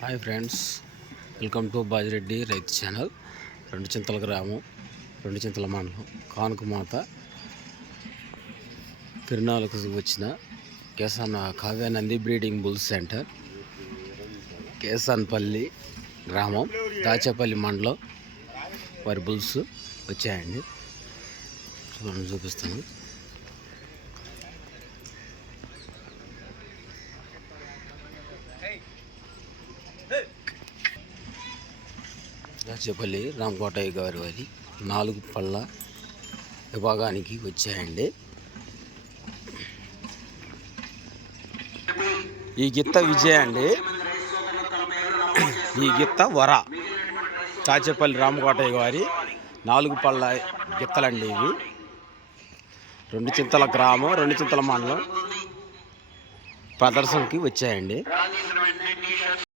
Hi friends, welcome to Bajireddy రైతు channel. రెండు చింతల గ్రామం, రెండు చింతల మండలం, కానుకమాత తిరునాళ్ళకు వచ్చిన కేసాన కావ్య నంది బ్రీడింగ్ బుల్ సెంటర్, కేసాన్పల్లి గ్రామం, దాచేపల్లి మండలం వారి బుల్స్ వచ్చాయండి. చూపిస్తాను. దాచేపల్లి రామకోటయ్య గారి వారి 4 పళ్ళ విభాగానికి వచ్చాయండి. ఈ గిత్త విజయ అండి, ఈ గిత్త వర. దాచేపల్లి రామకోటయ్య గారి 4 పళ్ళ గిత్తలండి ఇవి. రెండు చింతల గ్రామం, రెండు చింతల మండలం ప్రదర్శనకి వచ్చాయండి.